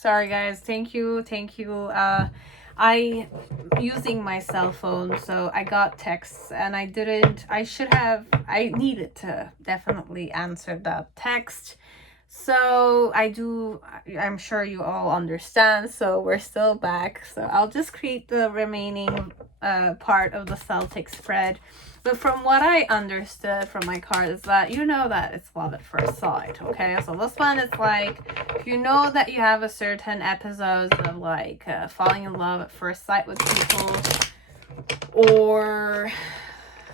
Sorry guys. Thank you. Thank you. I using my cell phone, so I got texts and I didn't I needed to definitely answer that text. So I'm sure you all understand. So we're still back. So I'll just create the remaining part of the Celtic spread. But from what I understood from my card is that you know that it's love at first sight, okay? So this one is like, you know that you have a certain episodes of like falling in love at first sight with people, or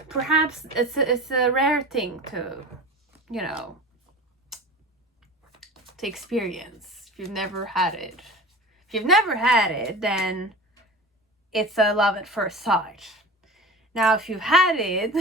perhaps it's a rare thing to, you know, to experience if you've never had it. If you've never had it, then it's a love at first sight. Now, if you've had it,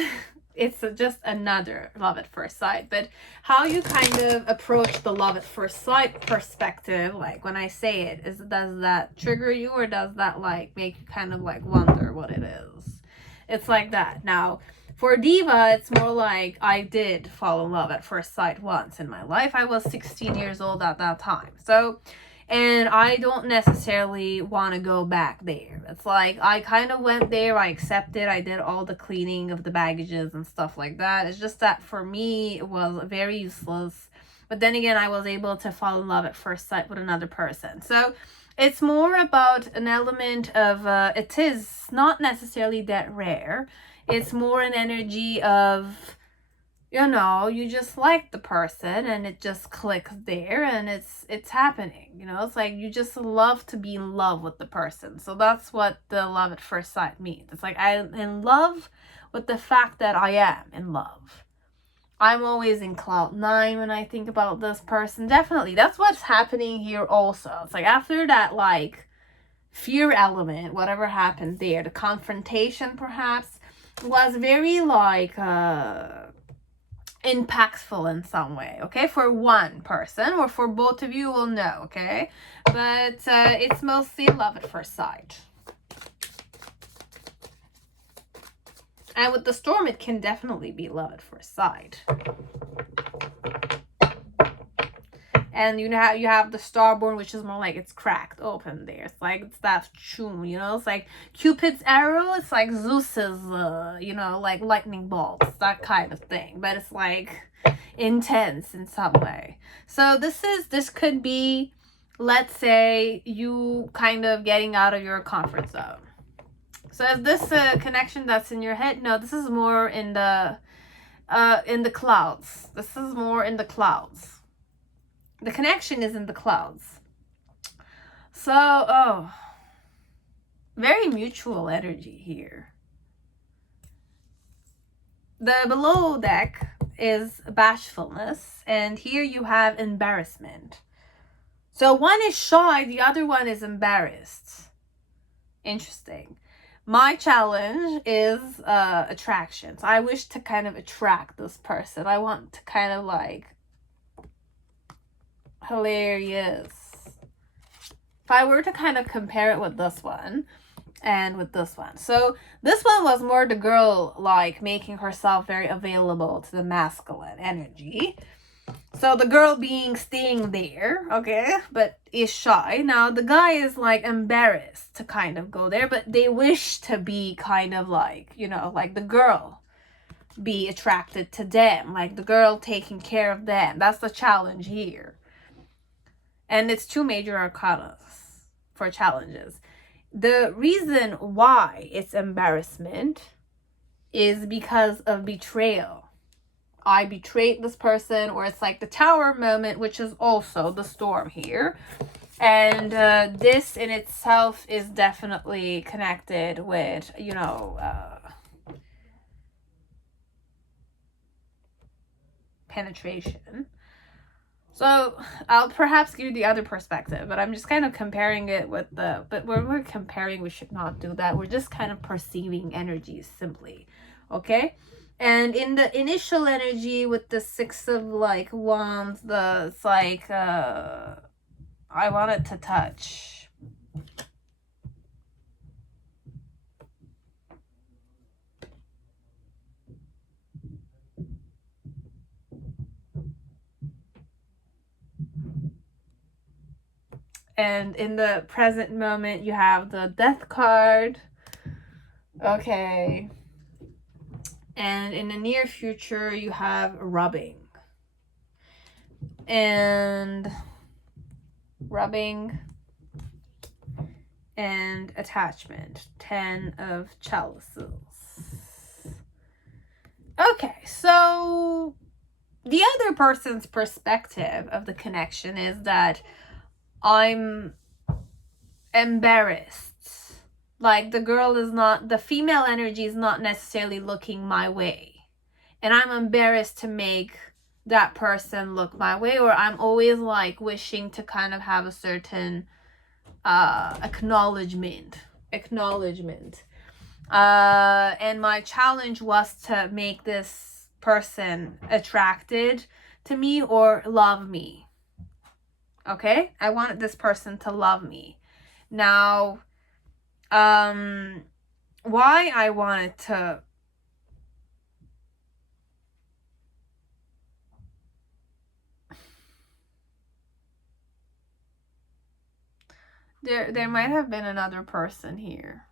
it's just another love at first sight. But how you kind of approach the love at first sight perspective, like when I say it, does that trigger you, or does that like make you kind of like wonder what it is? It's like that. Now, for Diva, it's more like I did fall in love at first sight once in my life. I was 16 years old at that time. So, and I don't necessarily want to go back there. It's like I kind of went there, I accepted, I did all the cleaning of the baggages and stuff like that. It's just that for me it was very useless. But then again, I was able to fall in love at first sight with another person. So it's more about an element of it is not necessarily that rare. It's more an energy of, you know, you just like the person and it just clicks there and it's happening. You know, it's like you just love to be in love with the person. So that's what the love at first sight means. It's like I'm in love with the fact that I am in love. I'm always in cloud nine when I think about this person. Definitely, that's what's happening here also. It's like after that like fear element, whatever happened there, the confrontation perhaps was very like impactful in some way, okay, for one person, or for both of you will know, okay, but it's mostly love at first sight. And with the storm, it can definitely be love at first sight. And you have the starborn, which is more like it's cracked open there. It's like it's that choom, you know, it's like Cupid's arrow. It's like Zeus's, you know, like lightning bolts, that kind of thing. But it's like intense in some way. So this could be, let's say, you kind of getting out of your comfort zone. So is this a connection that's in your head? No, this is more in the clouds. This is more in the clouds. The connection is in the clouds. So, oh, very mutual energy here. The below deck is bashfulness, and here you have embarrassment. So one is shy, the other one is embarrassed. Interesting. My challenge is attraction. So I wish to kind of attract this person. I want to kind of like, hilarious. If I were to kind of compare it with this one and with this one. So this one was more the girl like making herself very available to the masculine energy. So the girl staying there, okay, but is shy. Now the guy is like embarrassed to kind of go there, but they wish to be kind of like, you know, like the girl be attracted to them, like the girl taking care of them. That's the challenge here. And it's two major arcanas for challenges. The reason why it's embarrassment is because of betrayal. I betrayed this person, or it's like the tower moment, which is also the storm here. And this in itself is definitely connected with, you know, penetration. So I'll perhaps give you the other perspective, but I'm just kind of comparing it with but when we're comparing, we should not do that. We're just kind of perceiving energies simply, okay? And in the initial energy with the Six of like Wands, it's like, I wanted to touch. And in the present moment, you have the Death card. Okay. And in the near future, you have rubbing. And rubbing and attachment. 10 of chalices. Okay, so the other person's perspective of the connection is that I'm embarrassed. Like the female energy is not necessarily looking my way. And I'm embarrassed to make that person look my way, or I'm always like wishing to kind of have a certain acknowledgement. And my challenge was to make this person attracted to me or love me. Okay? I wanted this person to love me. Now, why I wanted to there might have been another person here.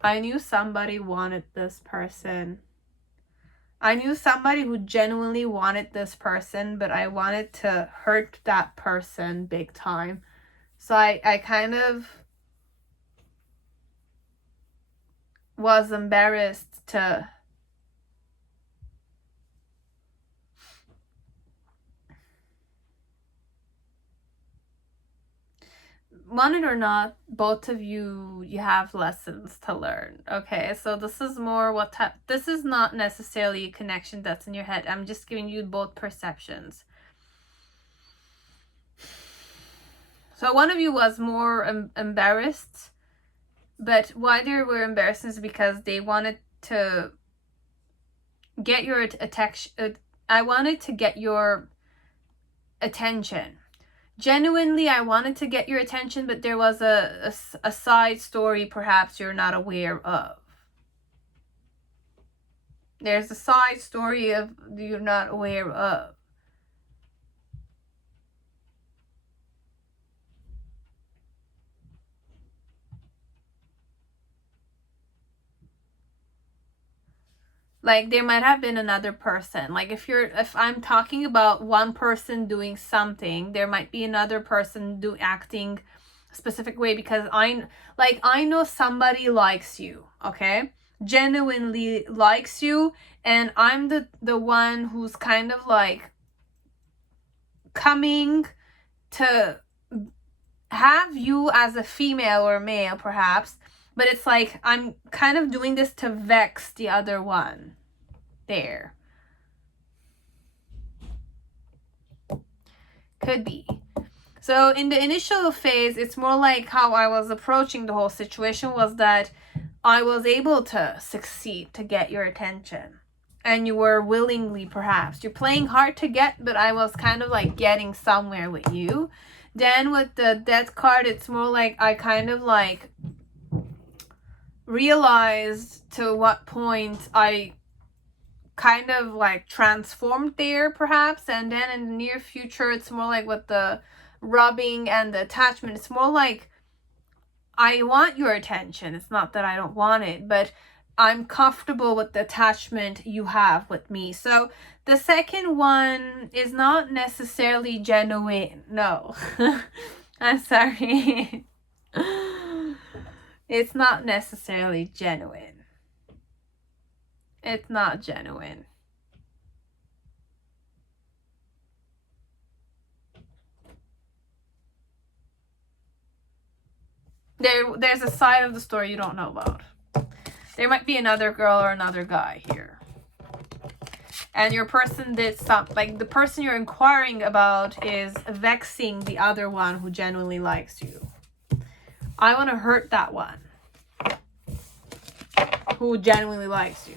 I knew somebody wanted this person. I knew somebody who genuinely wanted this person, but I wanted to hurt that person big time. So I kind of was embarrassed to want it or not, both of you have lessons to learn. Okay, so this is more this is not necessarily a connection that's in your head. I'm just giving you both perceptions. So one of you was more embarrassed, but why they were embarrassed is because they wanted to get your attention. I wanted to get your attention. Genuinely, I wanted to get your attention, but there was a side story perhaps you're not aware of. There's a side story of you're not aware of. Like there might have been another person. Like if I'm talking about one person doing something, there might be another person acting a specific way, because I know somebody likes you, okay? Genuinely likes you, and I'm the one who's kind of like coming to have you as a female or male perhaps, but it's like I'm kind of doing this to vex the other one. There. Could be. So in the initial phase, it's more like how I was approaching the whole situation was that I was able to succeed to get your attention. And you were willingly, perhaps. You're playing hard to get, but I was kind of like getting somewhere with you. Then with the Death card, it's more like I kind of like realized to what point I kind of like transformed there perhaps, and then in the near future it's more like with the rubbing and the attachment, it's more like I want your attention. It's not that I don't want it, but I'm comfortable with the attachment you have with me. So the second one is not necessarily genuine. No. I'm sorry. It's not necessarily genuine. It's not genuine. There's a side of the story you don't know about. There might be another girl or another guy here. And your person did something, like the person you're inquiring about is vexing the other one who genuinely likes you. I want to hurt that one who genuinely likes you.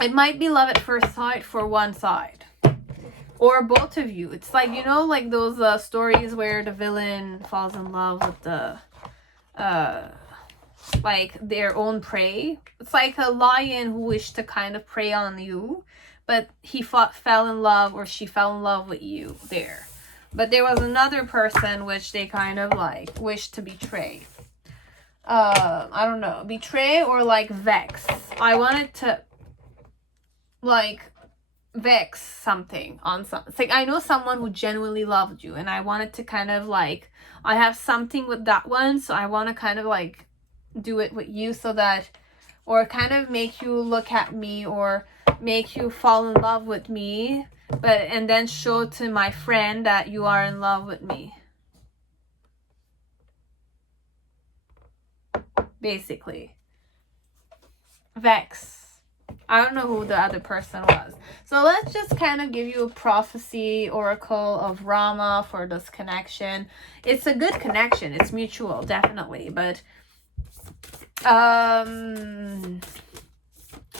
It might be love at first sight for one side. or both of you. It's like, you know, like those stories where the villain falls in love with the like their own prey. It's like a lion who wished to kind of prey on you, but he fell in love, or she fell in love with you there. But there was another person which they kind of like wished to betray. I don't know, betray or like vex. I wanted to like vex something on some. It's like I know someone who genuinely loved you, and I wanted to kind of like, I have something with that one, so I want to kind of like do it with you, so that, or kind of make you look at me, or make you fall in love with me, but and then show to my friend that you are in love with me. Basically. Vex. I don't know who the other person was. So let's just kind of give you a prophecy oracle of Rama for this connection. It's a good connection. It's mutual, definitely. But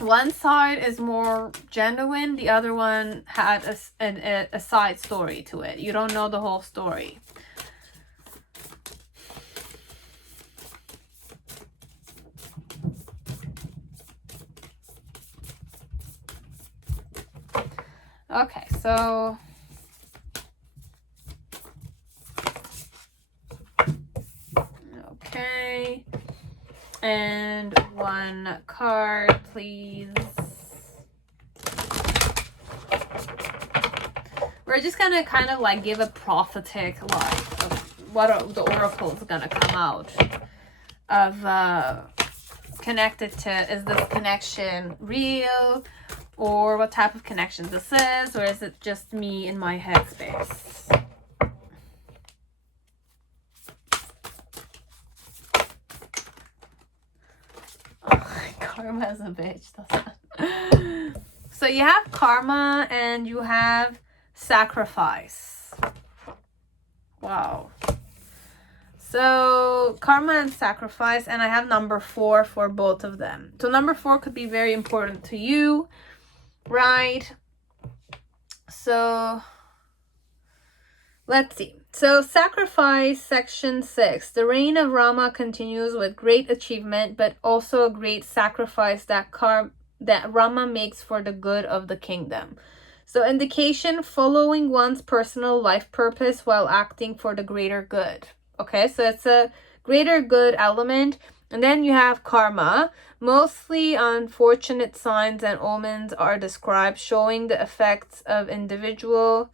one side is more genuine. The other one had a side story to it. You don't know the whole story. Okay, so okay, and one card, please. We're just gonna kind of like give a prophetic like of what the oracle is gonna come out of connected to. Is this connection real? Or what type of connection this is, or is it just me in my headspace? Oh, karma is a bitch. So you have karma and you have sacrifice. Wow. So karma and sacrifice, and I have number 4 for both of them. So number 4 could be very important to you. Right, so let's see. So sacrifice, section 6. The reign of Rama continues with great achievement, but also a great sacrifice that Rama makes for the good of the kingdom. So indication, following one's personal life purpose while acting for the greater good. Okay, so it's a greater good element. And then you have karma. Mostly unfortunate signs and omens are described, showing the effects of individual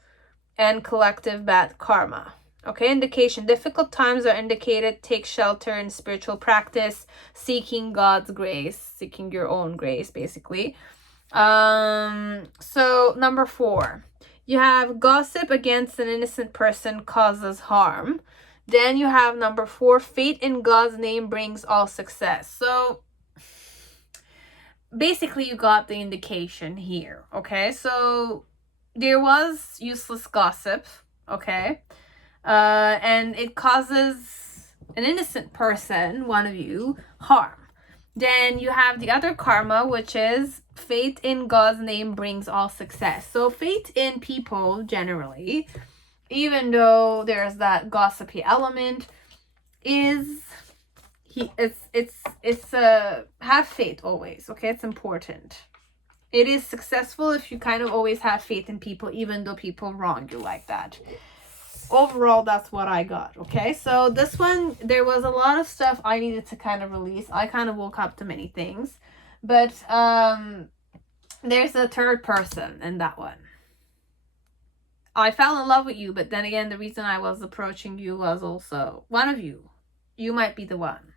and collective bad karma. Okay, indication. Difficult times are indicated. Take shelter in spiritual practice, seeking God's grace, seeking your own grace, basically. So number 4, you have gossip against an innocent person causes harm. Then you have number 4, faith in God's name brings all success. So basically you got the indication here. Okay, so there was useless gossip. Okay, and it causes an innocent person, one of you, harm. Then you have the other karma, which is faith in God's name brings all success. So faith in people generally, even though there's that gossipy element, is have faith always. Okay, it's important. It is successful if you kind of always have faith in people, even though people wrong you like that. Overall, that's what I got. Okay, so this one, there was a lot of stuff I needed to kind of release. I kind of woke up to many things, but there's a third person in that one. I fell in love with you, but then again, the reason I was approaching you was also one of you. You might be the one.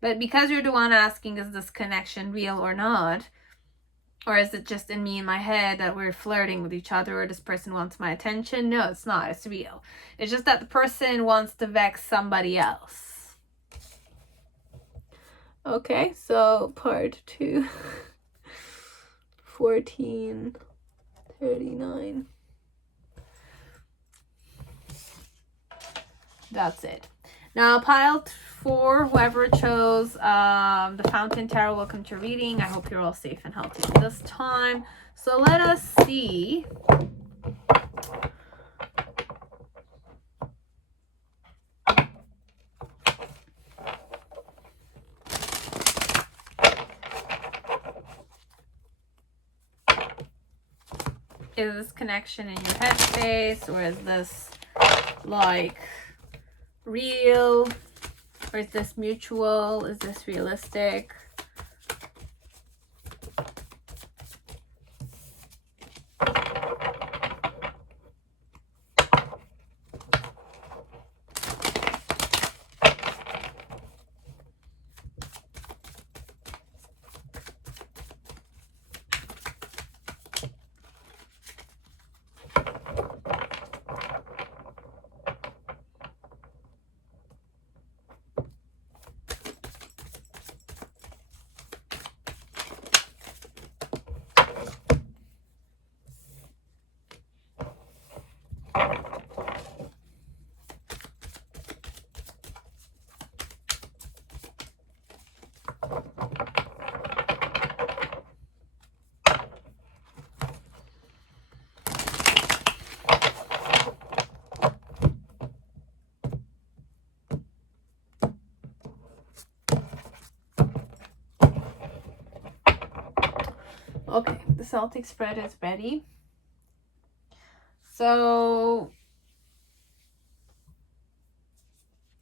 But because you're the one asking, is this connection real or not? Or is it just in me in my head that we're flirting with each other, or this person wants my attention? No, it's not. It's real. It's just that the person wants to vex somebody else. Okay, so part 2. 1439. That's it. Now, pile 4, whoever chose the Fountain Tarot, welcome to reading. I hope you're all safe and healthy this time. So let us see Is this connection in your headspace, or is this like real, or is this mutual? Is this realistic? Okay, the Celtic spread is ready. So,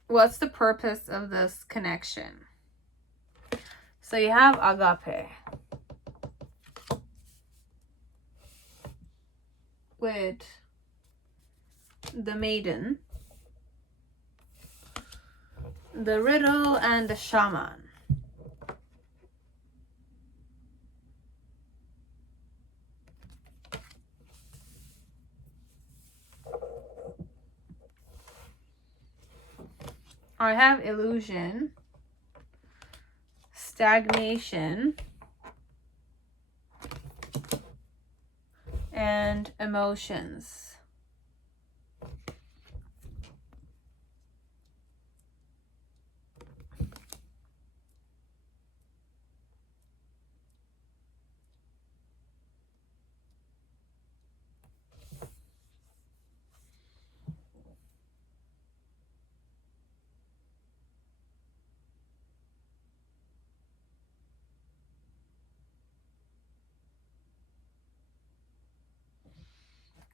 what's the purpose of this connection? So you have agape with the maiden, the riddle, and the shaman. I have illusion, stagnation, and emotions.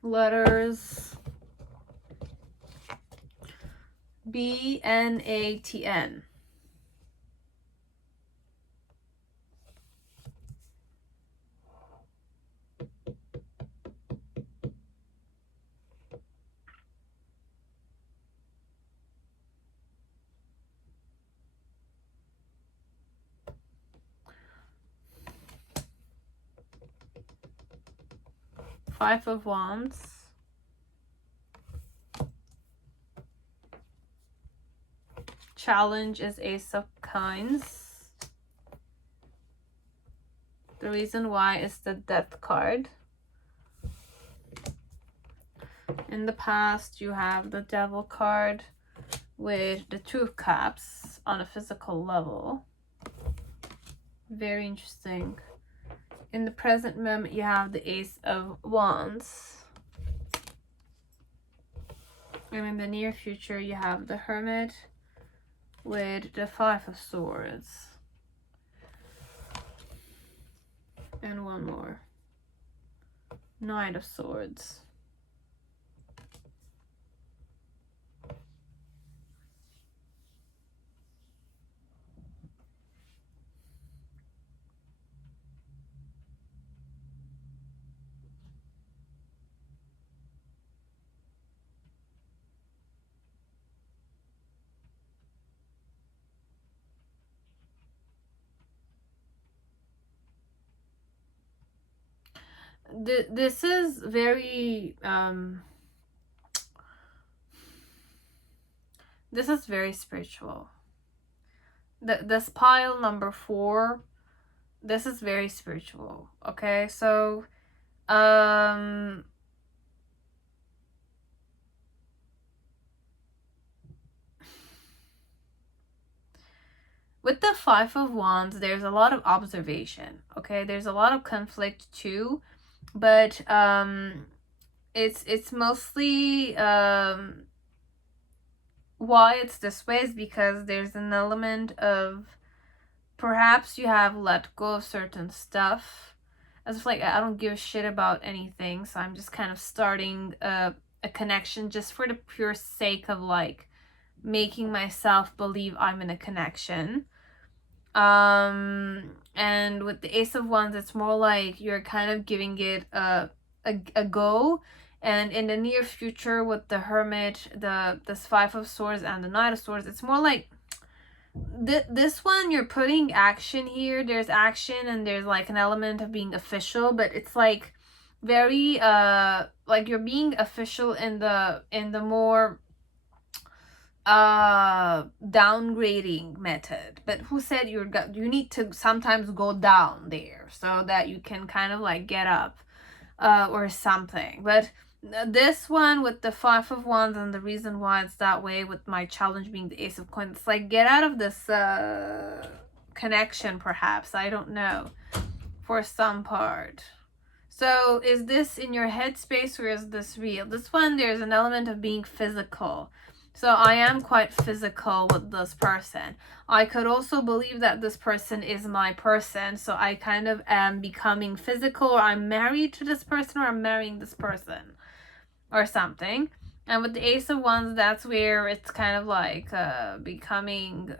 Letters BNATN. Five of Wands. Challenge is Ace of Coins. The reason why is the Death card. In the past, you have the Devil card with the Two of Cups on a physical level. Very interesting. In the present moment, you have the Ace of Wands. And in the near future, you have the Hermit with the Five of Swords. And one more. Knight of Swords. This is very this is very spiritual. This pile number 4, this is very spiritual. Okay, so with the Five of Wands, there's a lot of observation. Okay, there's a lot of conflict too, but it's mostly why it's this way is because there's an element of perhaps you have let go of certain stuff, as if like I don't give a shit about anything, so I'm just kind of starting a connection just for the pure sake of like making myself believe I'm in a connection. And with the Ace of Wands, it's more like you're kind of giving it a go. And in the near future, with the Hermit, this Five of Swords, and the Knight of Swords, it's more like this one, you're putting action here. There's action and there's like an element of being official, but it's like very like you're being official in the more downgrading method. But who said you need to sometimes go down there so that you can kind of like get up or something. But this one with the Five of Wands, and the reason why it's that way with my challenge being the Ace of Coins, it's like get out of this connection, perhaps, I don't know, for some part. So is this in your headspace or is this real? This one, there's an element of being physical. So I am quite physical with this person. I could also believe that this person is my person. So I kind of am becoming physical, or I'm married to this person, or I'm marrying this person or something. And with the Ace of Wands, that's where it's kind of like becoming...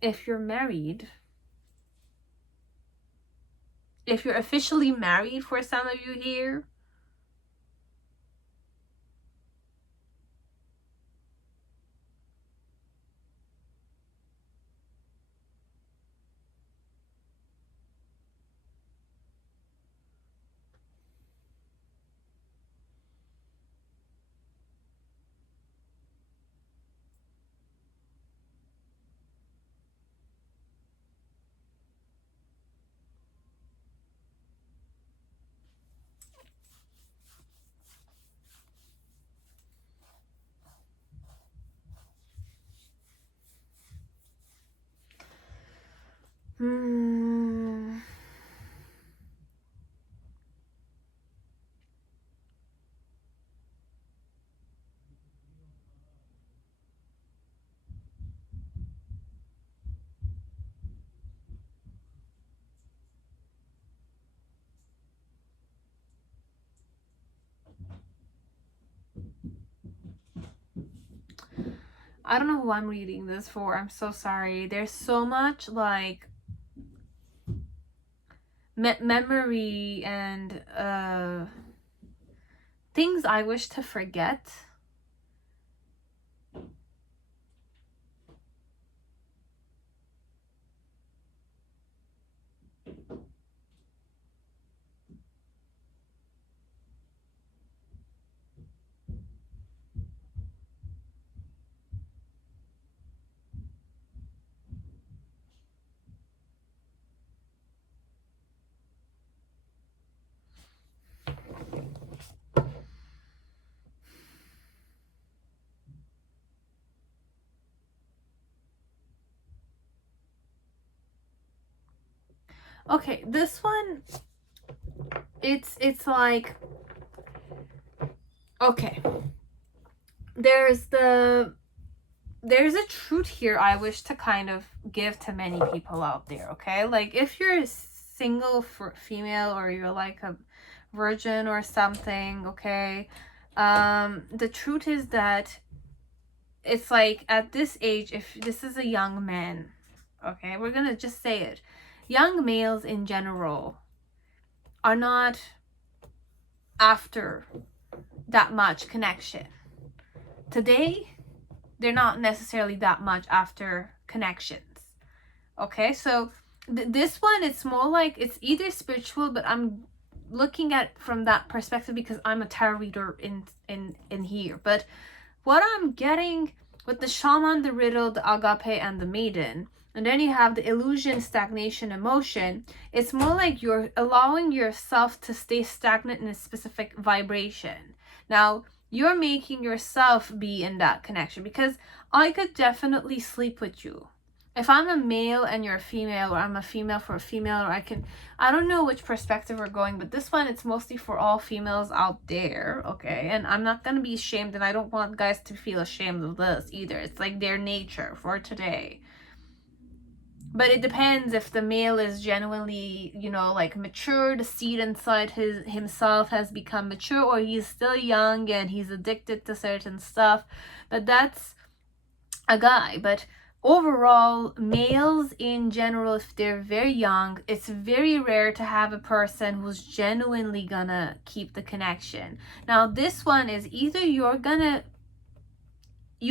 if you're married, if you're officially married for some of you here, I don't know who I'm reading this for. I'm so sorry. There's so much like memory and things I wish to forget. Okay, this one, it's like, okay, there's a truth here I wish to kind of give to many people out there, okay? Like, if you're a single female, or you're like a virgin or something, okay, the truth is that it's like at this age, if this is a young man, okay, we're gonna just say it, young males in general are not after that much connection. Today, they're not necessarily that much after connections. Okay, so this one, it's more like it's either spiritual, but I'm looking at from that perspective because I'm a tarot reader in here. But what I'm getting with the shaman, the riddle, the agape, and the maiden, and then you have the illusion, stagnation, emotion, it's more like you're allowing yourself to stay stagnant in a specific vibration. Now, you're making yourself be in that connection, because I could definitely sleep with you if I'm a male and you're a female, or I'm a female for a female, or I don't know which perspective we're going, but this one, it's mostly for all females out there, okay? And I'm not gonna be ashamed, and I don't want guys to feel ashamed of this either. It's like their nature for today. But it depends if the male is genuinely, you know, like mature, the seed inside himself has become mature, or he's still young and he's addicted to certain stuff. But that's a guy. But overall, males in general, if they're very young, it's very rare to have a person who's genuinely gonna keep the connection. Now, this one is either you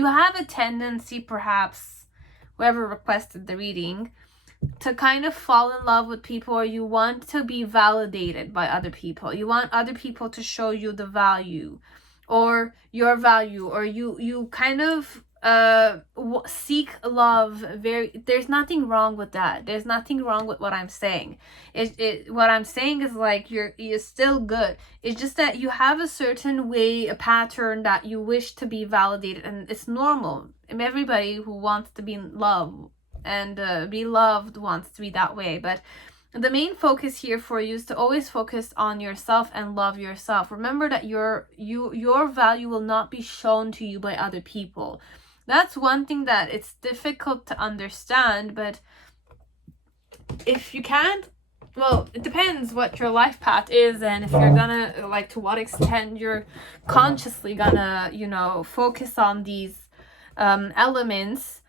have a tendency, perhaps, whoever requested the reading, to kind of fall in love with people, or you want to be validated by other people. You want other people to show you the value, or your value, or you kind of seek love. There's nothing wrong with that. There's nothing wrong with what I'm saying. What I'm saying is like you're still good. It's just that you have a certain way, a pattern that you wish to be validated, and it's normal. And everybody who wants to be in love and be loved wants to be that way. But the main focus here for you is to always focus on yourself and love yourself. Remember that your value will not be shown to you by other people. That's one thing that it's difficult to understand, but if you can't, well, it depends what your life path is, and if you're gonna, like, to what extent you're consciously gonna, you know, focus on these elements.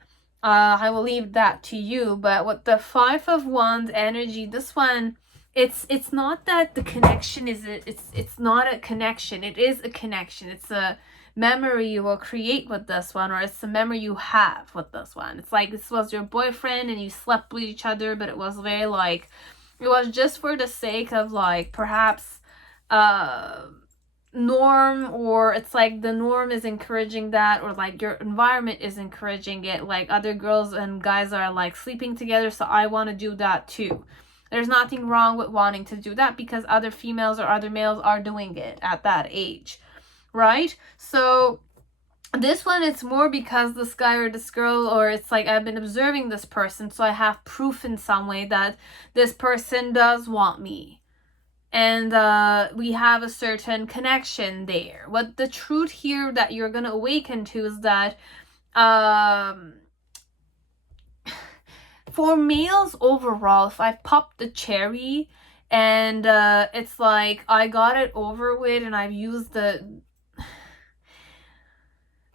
I will leave that to you. But with the Five of Wands energy, this one, it's not that the connection is it's not a connection. It is a connection. It's a memory you will create with this one, or it's a memory you have with this one. It's like this was your boyfriend and you slept with each other, but it was very like, it was just for the sake of, like, perhaps norm, or it's like the norm is encouraging that, or like your environment is encouraging it, like other girls and guys are like sleeping together, so I want to do that too. There's nothing wrong with wanting to do that, because other females or other males are doing it at that age, right? So this one, it's more because this guy or this girl, or it's like I've been observing this person, so I have proof in some way that this person does want me, and we have a certain connection there. What the truth here that you're gonna awaken to is that for males overall, if I pop the cherry and it's like I got it over with, and I've used the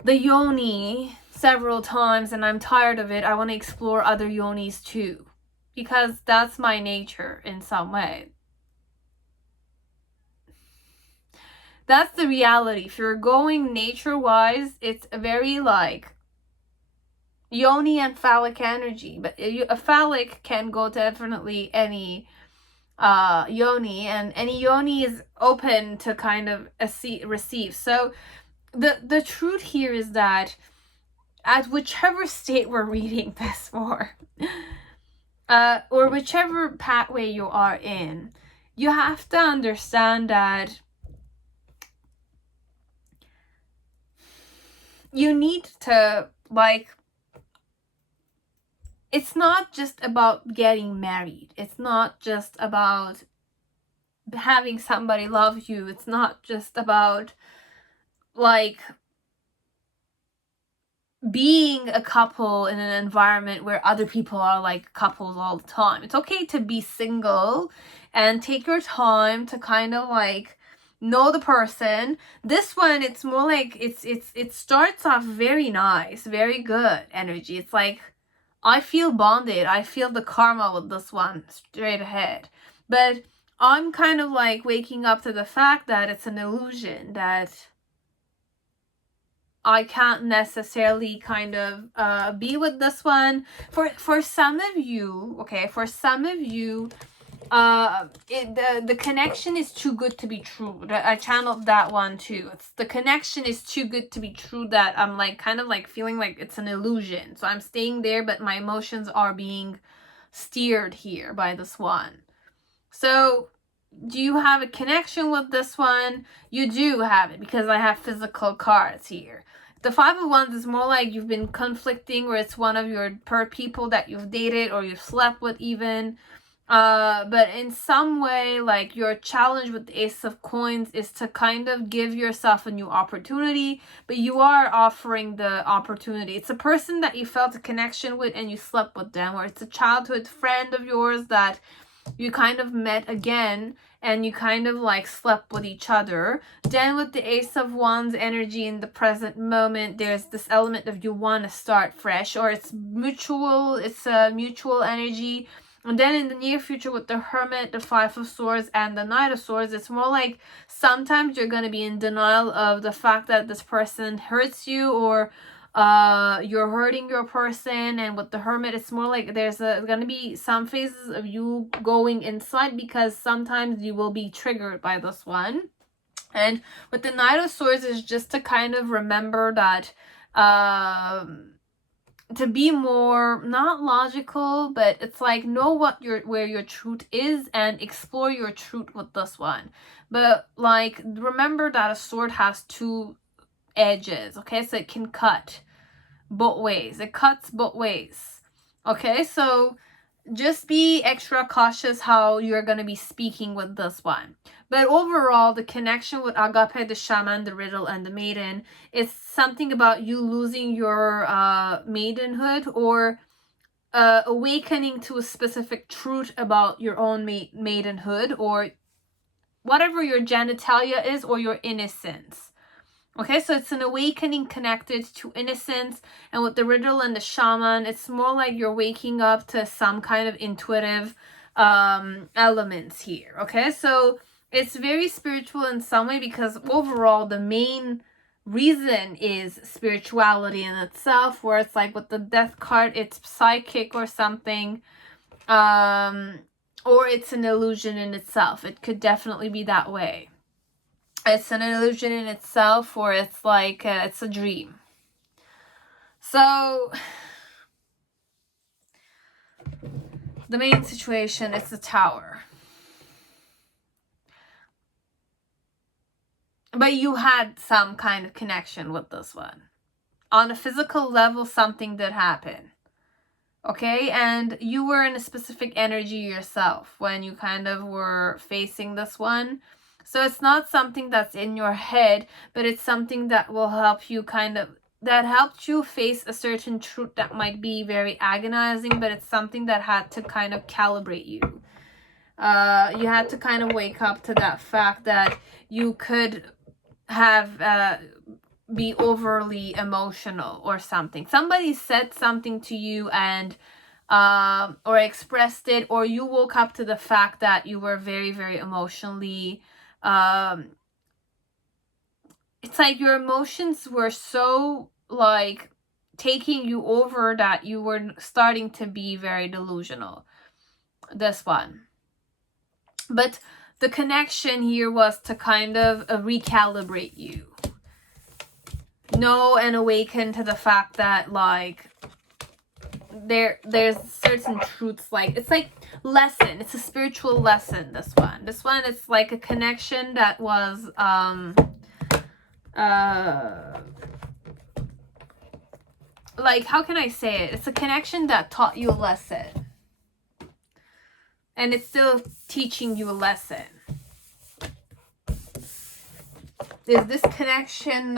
yoni several times and I'm tired of it, I want to explore other yonis too, because that's my nature in some way. That's the reality. If you're going nature-wise, it's a very like yoni and phallic energy, but a phallic can go definitely any yoni, and any yoni is open to kind of receive. So the truth here is that at whichever state we're reading this for, or whichever pathway you are in, you have to understand that you need to, like, it's not just about getting married. It's not just about having somebody love you. It's not just about, like, being a couple in an environment where other people are like couples all the time. It's okay to be single and take your time to kind of like know the person. This one, it's more like it starts off very nice, very good energy. It's like I feel bonded. I feel the karma with this one straight ahead. But I'm kind of like waking up to the fact that it's an illusion, that I can't necessarily kind of be with this one. For some of you, okay, for some of you, the connection is too good to be true. I channeled that one too. It's the connection is too good to be true, that I'm like kind of like feeling like it's an illusion. So I'm staying there, but my emotions are being steered here by this one. So do you have a connection with this one? You do have it, because I have physical cards here. The Five of Wands is more like you've been conflicting, or it's one of your people that you've dated or you've slept with even. But in some way, like, your challenge with the Ace of Coins is to kind of give yourself a new opportunity, but you are offering the opportunity. It's a person that you felt a connection with and you slept with them, or it's a childhood friend of yours that you kind of met again and you kind of like slept with each other. Then with the Ace of Wands energy in the present moment, there's this element of you want to start fresh, or it's mutual, it's a mutual energy. And then in the near future with the Hermit, the Five of Swords, and the Knight of Swords, it's more like sometimes you're going to be in denial of the fact that this person hurts you, or you're hurting your person. And with the Hermit, it's more like there's going to be some phases of you going inside, because sometimes you will be triggered by this one. And with the Knight of Swords is just to kind of remember that to be more not logical, but it's like know where your truth is and explore your truth with this one. But like remember that a sword has two edges, okay? So it can cut both ways. It cuts both ways. Okay, so just be extra cautious how you're going to be speaking with this one. But overall, the connection with Agape, the Shaman, the Riddle, and the Maiden is something about you losing your maidenhood, or awakening to a specific truth about your own maidenhood, or whatever your genitalia is, or your innocence. Okay, so it's an awakening connected to innocence. And with the Riddle and the Shaman, it's more like you're waking up to some kind of intuitive elements here. Okay, so it's very spiritual in some way, because overall the main reason is spirituality in itself, where it's like with the Death card, it's psychic or something, or it's an illusion in itself. It could definitely be that way. It's an illusion in itself, or it's like it's a dream. So the main situation is the Tower. But you had some kind of connection with this one. On a physical level, something did happen. Okay, and you were in a specific energy yourself when you kind of were facing this one. So it's not something that's in your head, but it's something that will help you that helped you face a certain truth that might be very agonizing, but it's something that had to kind of calibrate you. You had to kind of wake up to that fact that you could have be overly emotional or something. Somebody said something to you and or expressed it, or you woke up to the fact that you were very, very emotionally it's like your emotions were so like taking you over that you were starting to be very delusional. This one. But the connection here was to kind of recalibrate you. Know and awaken to the fact that like there's certain truths, like it's like lesson, it's a spiritual lesson. This one it's like a connection that was like, how can I say it? It's a connection that taught you a lesson, and it's still teaching you a lesson. Is this connection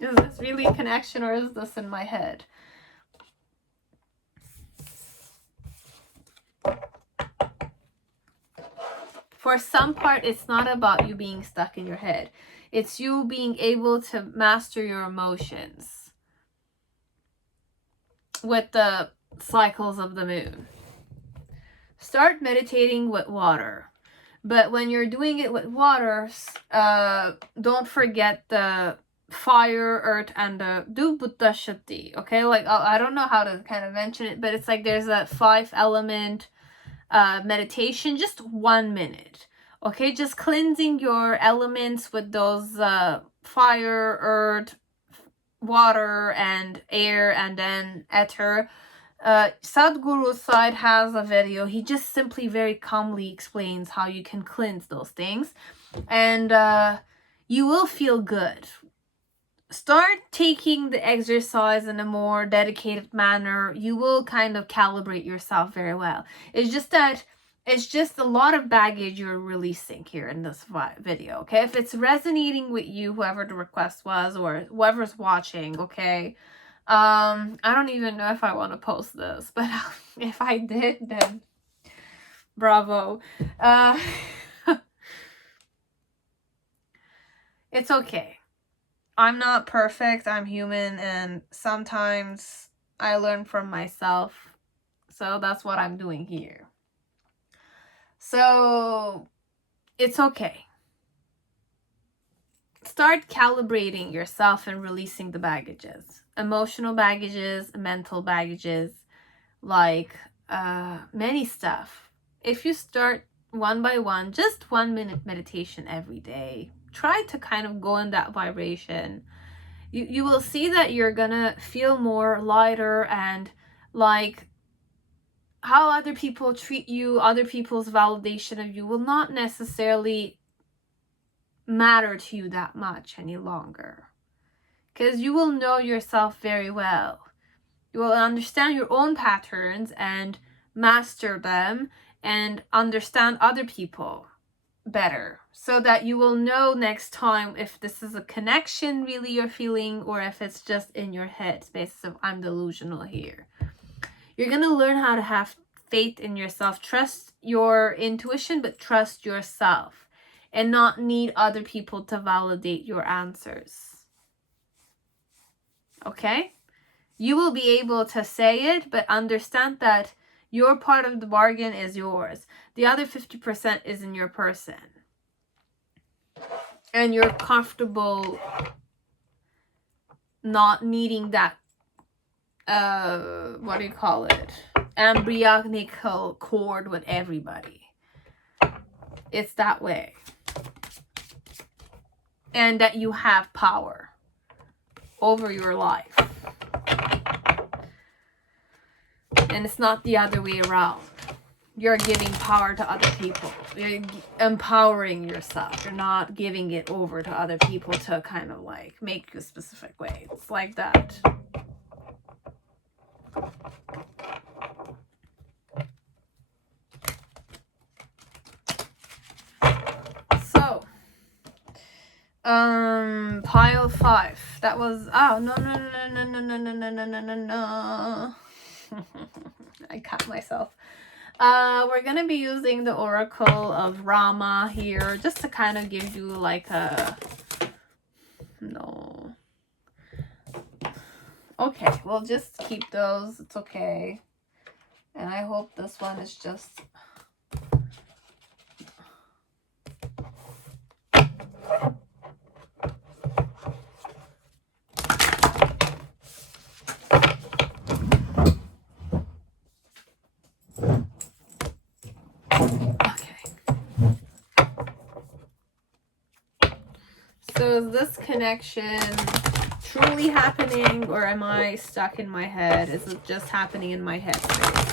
is this really a connection, or is this in my head? For some part, it's not about you being stuck in your head. It's you being able to master your emotions with the cycles of the moon. Start meditating with water. But when you're doing it with water, don't forget the fire, earth, and the do Buddha Shakti. Okay, like I don't know how to kind of mention it, but it's like there's a 5-element meditation, just 1 minute. Okay, just cleansing your elements with those fire, earth, water, and air, and then ether. Sadhguru's side has a video. He just simply very calmly explains how you can cleanse those things, and you will feel good. start taking the exercise in a more dedicated manner, you will kind of calibrate yourself very well. It's just that it's just a lot of baggage you're releasing here in this video, okay? If it's resonating with you, whoever the request was or whoever's watching, okay? I don't even know if I want to post this, but if I did, then bravo. It's okay. I'm not perfect, I'm human, and sometimes I learn from myself. So that's what I'm doing here. So it's okay. Start calibrating yourself and releasing the baggages. Emotional baggages, mental baggages, like many stuff. If you start one by one, just 1 minute meditation every day, try to kind of go in that vibration. You will see that you're gonna feel more lighter, and like how other people treat you, other people's validation of you will not necessarily matter to you that much any longer, because you will know yourself very well. You will understand your own patterns and master them and understand other people better, so that you will know next time if this is a connection really you're feeling, or if it's just in your head basis of I'm delusional here. You're gonna learn how to have faith in yourself, trust your intuition, but trust yourself, and not need other people to validate your answers. Okay? You will be able to say it, but understand that your part of the bargain is yours. The other 50% is in your person. And you're comfortable not needing that, what do you call it? Embryonic cord with everybody. It's that way. And that you have power over your life. And it's not the other way around. You're giving power to other people. You're empowering yourself. You're not giving it over to other people to kind of like make you a specific way. It's like that. So, pile 5. That was, oh, no. I cut myself. We're gonna be using the Oracle of Rama here, just to kind of give you like a, no. Okay, we'll just keep those. It's okay. And I hope this one is just, so is this connection truly happening, or am I stuck in my head? Is it just happening in my head space?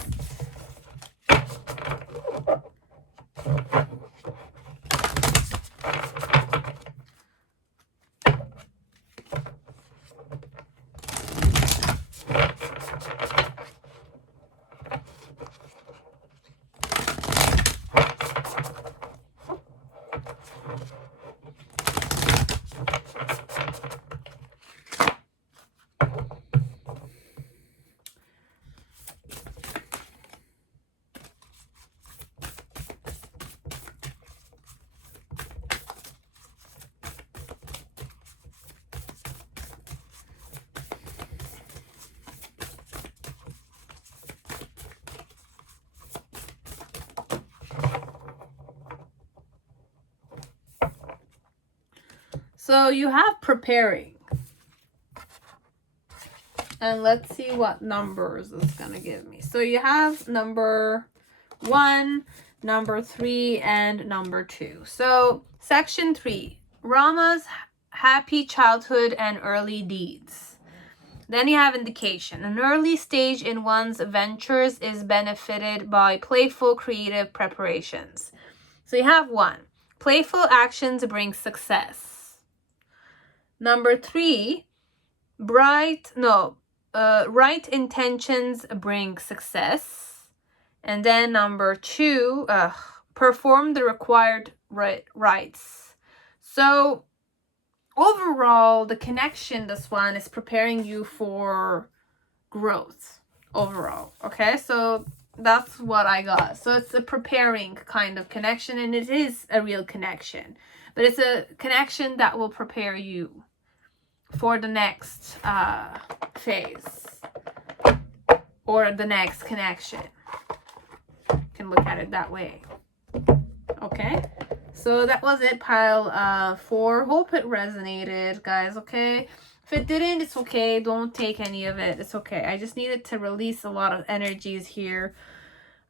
So you have preparing. And let's see what numbers it's going to give me. So you have number 1, number 3, and number 2. So section 3, Rama's happy childhood and early deeds. Then you have indication. An early stage in one's ventures is benefited by playful creative preparations. So you have 1. Playful actions bring success. Number 3, right intentions bring success. And then number 2, perform the required rites. So overall, the connection, this one is preparing you for growth overall. Okay, so that's what I got. So it's a preparing kind of connection, and it is a real connection, but it's a connection that will prepare you for the next phase or the next connection. You can look at it that way. Okay, so that was it, pile 4. Hope it resonated, guys. Okay, if it didn't, it's okay. Don't take any of it. It's okay. I just needed to release a lot of energies here.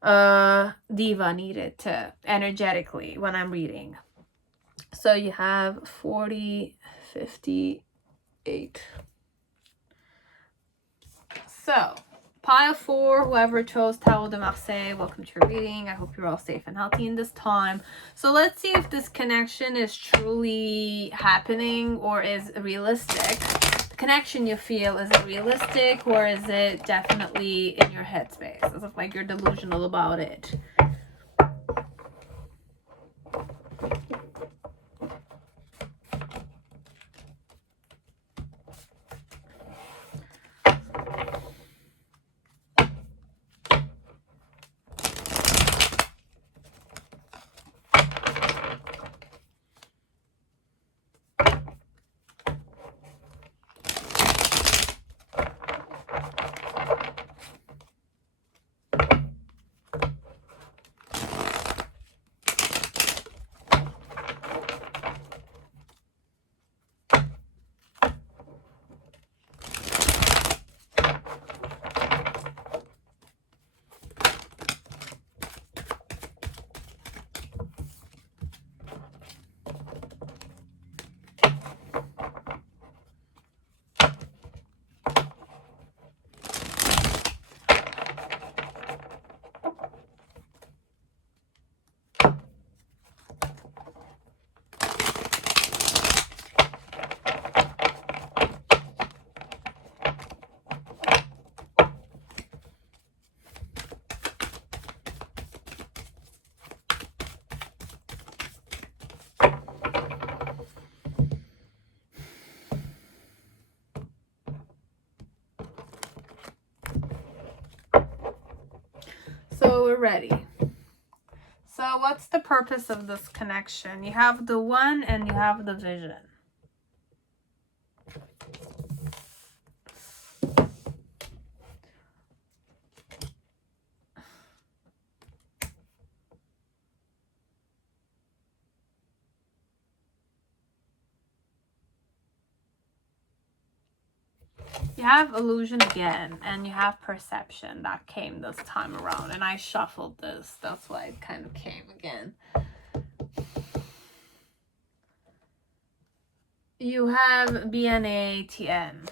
Diva needed to energetically when I'm reading. So you have 40, 58. So pile 4, whoever chose Tarot de Marseille, welcome to your reading. I hope you're all safe and healthy in this time. So let's see if this connection is truly happening or is realistic. The connection you feel, is it realistic or is it definitely in your headspace? As if like you're delusional about it. So we're ready. So what's the purpose of this connection? You have the 1 and you have the vision. You have illusion again, and you have perception that came this time around, and I shuffled this. That's why it kind of came again. You have BNATN.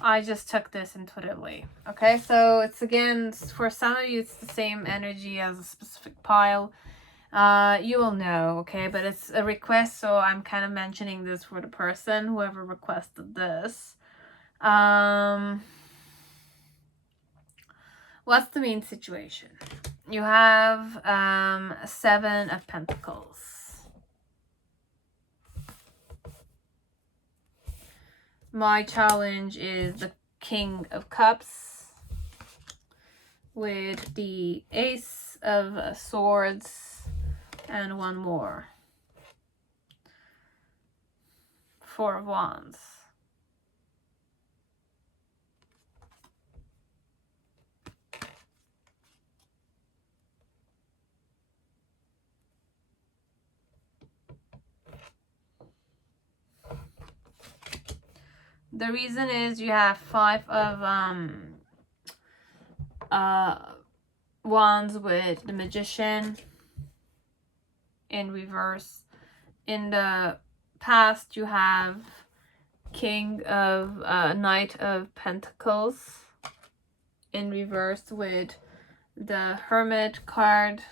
I just took this intuitively. Okay, so it's again, for some of you, it's the same energy as a specific pile. You will know, okay, but it's a request, so I'm kind of mentioning this for the person, whoever requested this. What's the main situation? You have 7 of Pentacles. My challenge is the King of Cups with the Ace of Swords and 1 more. 4 of Wands. The reason is you have 5 of Wands with the Magician in reverse. In the past, you have Knight of Pentacles in reverse with the Hermit card.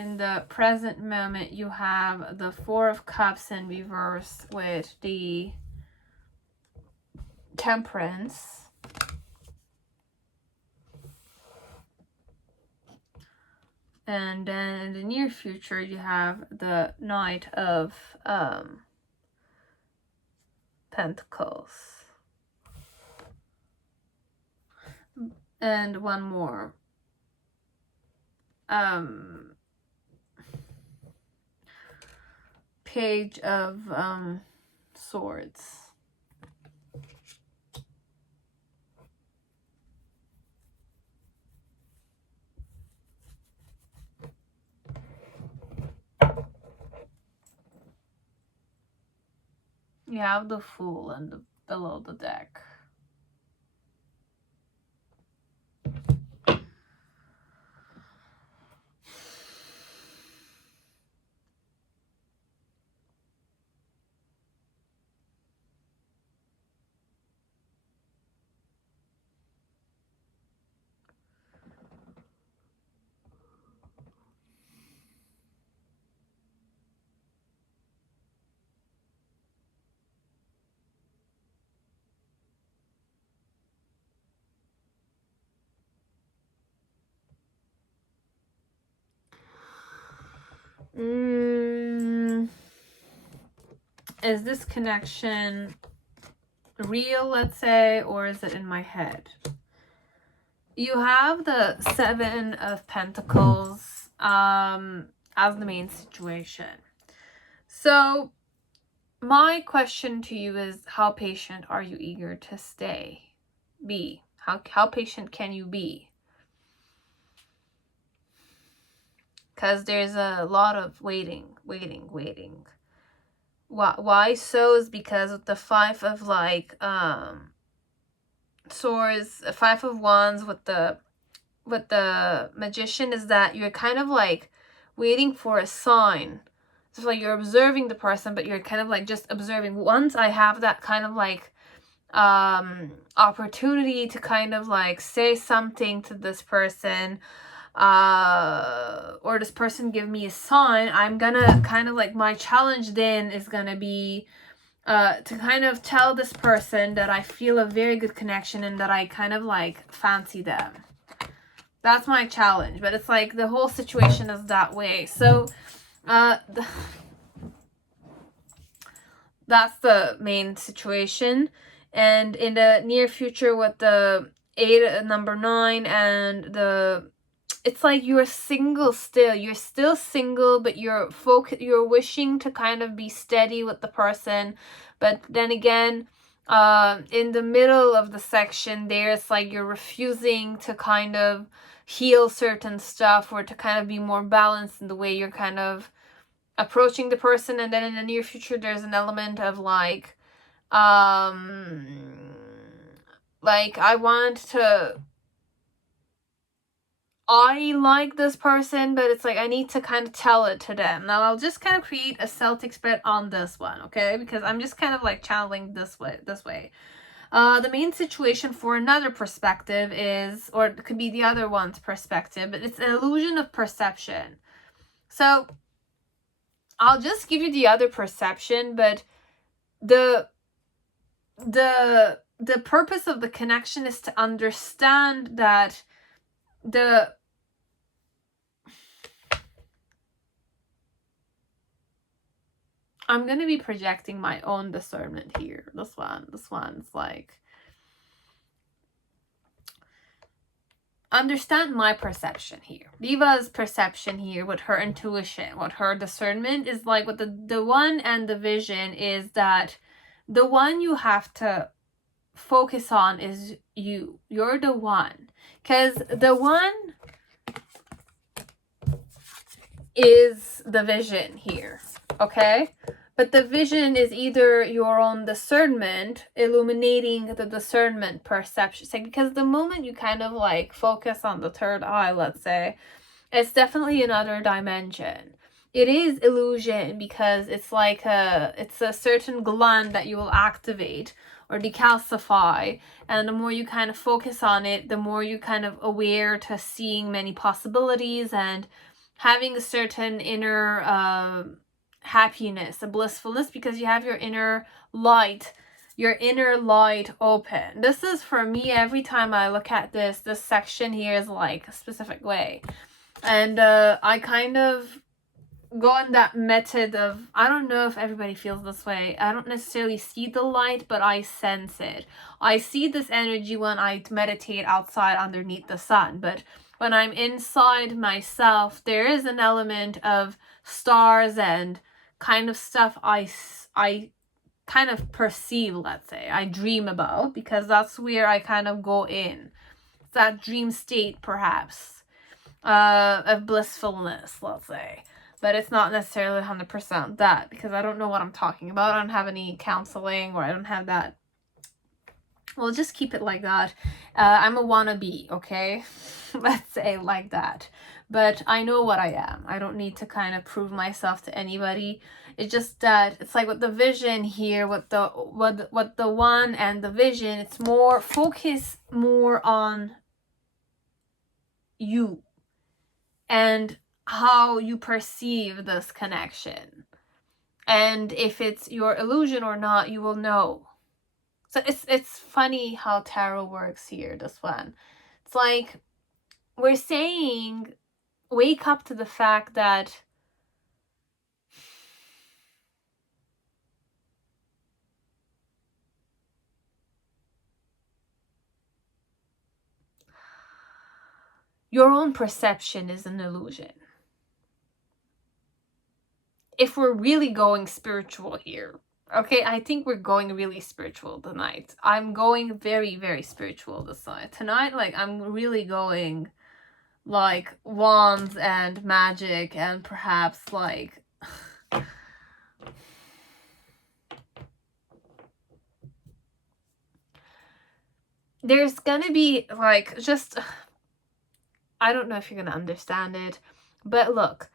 in the present moment, you have the Four of Cups in reverse with the Temperance. And then in the near future, you have the Knight of Pentacles. And one more. Page of Swords. You have the Fool and below the deck. Is this connection real, let's say, or is it in my head? You have the Seven of Pentacles as the main situation. So my question to you is, how patient are you eager to be? How patient can you be? Because there's a lot of waiting. Why so is because with the Five of Swords, Five of Wands with the Magician, is that you're kind of like waiting for a sign. So like you're observing the person, but you're kind of like just observing. Once I have that kind of like opportunity to kind of like say something to this person, or this person give me a sign, I'm gonna kind of like, my challenge then is gonna be to kind of tell this person that I feel a very good connection and that I kind of like fancy them. That's my challenge, but it's like the whole situation is that way. So that's the main situation. And in the near future with the 8, number 9, and it's like you're single still. You're still single, but you're wishing to kind of be steady with the person. But then again, in the middle of the section there, it's like you're refusing to kind of heal certain stuff, or to kind of be more balanced in the way you're kind of approaching the person. And then in the near future, there's an element of like I like this person, but it's like I need to kind of tell it to them. Now I'll just kind of create a Celtic spread on this one, okay? Because I'm just kind of like channeling this way. The main situation for another perspective is, or it could be the other one's perspective, but it's an illusion of perception. So I'll just give you the other perception, but the purpose of the connection is to understand that I'm going to be projecting my own discernment here. This one's like, understand my perception here. Diva's perception here with her intuition, what her discernment is like with the one and the vision, is that the one you have to focus on is you. You're the one. Because the one is the vision here, okay? But the vision is either your own discernment, illuminating the discernment perception. So because the moment you kind of like focus on the third eye, let's say, it's definitely another dimension. It is illusion because it's like it's a certain gland that you will activate or decalcify, and the more you kind of focus on it, the more you kind of aware to seeing many possibilities and having a certain inner happiness, a blissfulness, because you have your inner light open. This is, for me, every time I look at this section here is like a specific way. And I kind of go in that method of, I don't know if everybody feels this way. I don't necessarily see the light, but I sense it. I see this energy when I meditate outside underneath the sun, but when I'm inside myself, there is an element of stars and kind of stuff I kind of perceive, let's say, I dream about, because that's where I kind of go in. It's that dream state, perhaps, of blissfulness, let's say. But it's not necessarily 100% that, because I don't know what I'm talking about. I don't have any counseling, or I don't have that. Well, just keep it like that. I'm a wannabe, okay? Let's say like that. But I know what I am. I don't need to kind of prove myself to anybody. It's just that it's like with the vision here, with the one and the vision, it's more focus more on you and how you perceive this connection. And if it's your illusion or not, you will know. So it's funny how tarot works here, this one. It's like we're saying, wake up to the fact that your own perception is an illusion. If we're really going spiritual here, okay, I think we're going really spiritual tonight. I'm going very, very spiritual this night. Tonight, like, I'm really going, like, wands and magic and perhaps, like... there's gonna be, like, just... I don't know if you're gonna understand it, but look,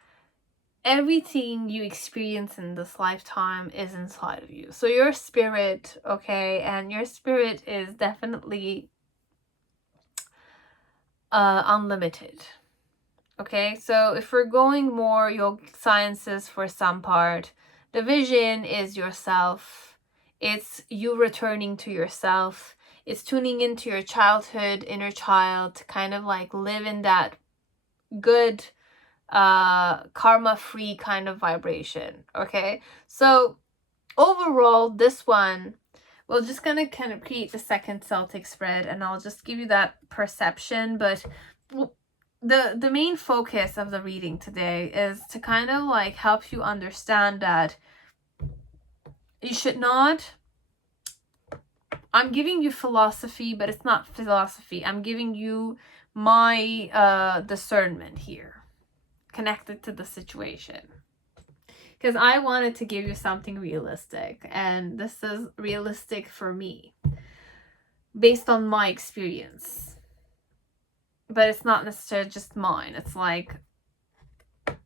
everything you experience in this lifetime is inside of you. So your spirit, okay, and your spirit is definitely unlimited. Okay, so if we're going more yogic sciences for some part, the vision is yourself. It's you returning to yourself. It's tuning into your childhood, inner child, to kind of like live in that good, karma-free kind of vibration. Okay, so overall, this one, we're just gonna kind of create the second Celtic spread, and I'll just give you that perception, but the main focus of the reading today is to kind of like help you understand that you should not... I'm giving you philosophy, but it's not philosophy. I'm giving you my discernment here, connected to the situation. Because I wanted to give you something realistic, and this is realistic for me, based on my experience. But it's not necessarily just mine. It's like,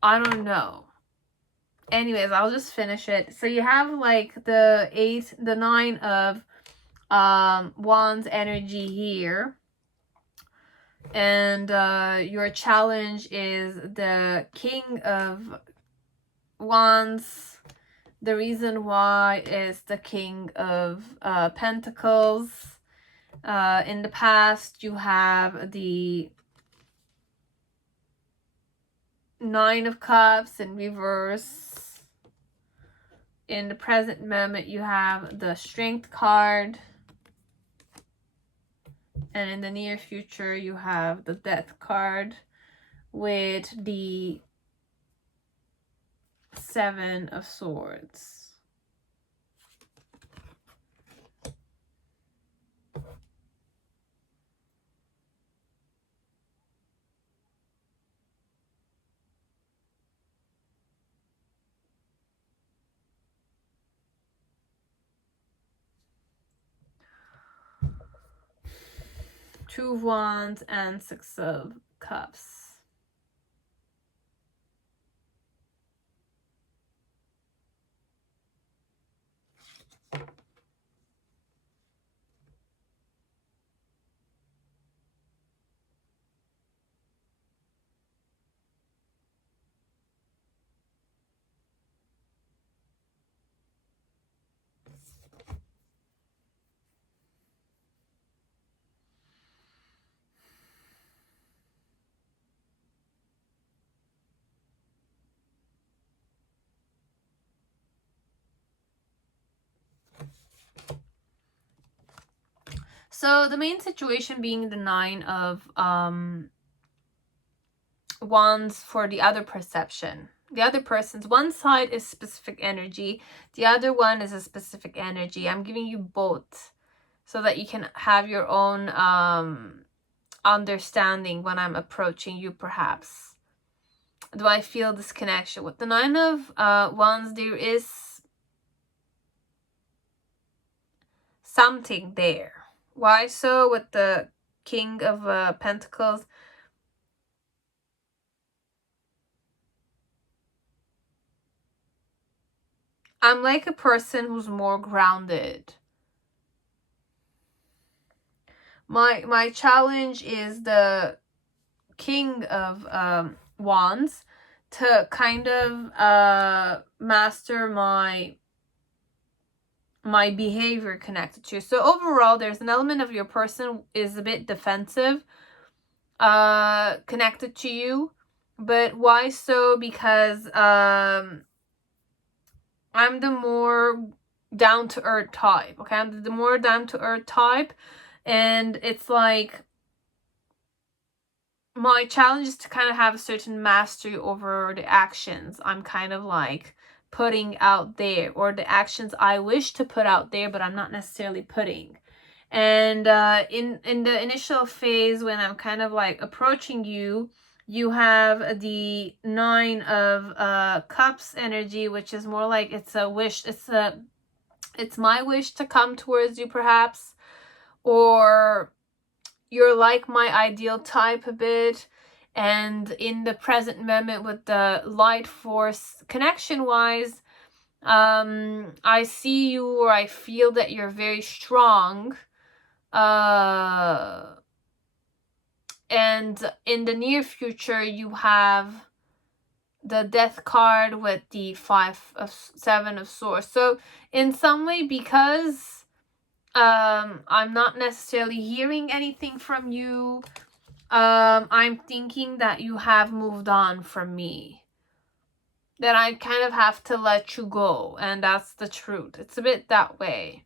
I don't know. Anyways, I'll just finish it. So you have like the 9 of wands energy here. And your challenge is the King of Wands. The reason why is the King of Pentacles. In the past, you have the 9 of Cups in reverse. In the present moment, you have the Strength card. And in the near future, you have the Death card with the 7 of Swords. Two of Wands and 6 of Cups. So the main situation being the 9 of wands for the other perception. The other person's one side is specific energy, the other one is a specific energy. I'm giving you both so that you can have your own understanding when I'm approaching you. Perhaps do I feel this connection with the 9 of wands? There is something there. Why so? With the king of pentacles, I'm like a person who's more grounded. My challenge is the king of wands to kind of master my behavior connected to you. So overall, there's an element of your person is a bit defensive connected to you. But why so? Because I'm the more down-to-earth type. Okay, I'm the more down-to-earth type, and it's like my challenge is to kind of have a certain mastery over the actions I'm kind of like putting out there, or the actions I wish to put out there but I'm not necessarily putting. And in the initial phase, when I'm kind of like approaching you, you have the 9 of cups energy, which is more like it's a wish. It's my wish to come towards you, perhaps, or you're like my ideal type a bit. And in the present moment with the light force connection wise, I see you, or I feel that you're very strong. And in the near future, you have the death card with the 7 of swords. So in some way, because I'm not necessarily hearing anything from you, I'm thinking that you have moved on from me, that I kind of have to let you go, and that's the truth. It's a bit that way,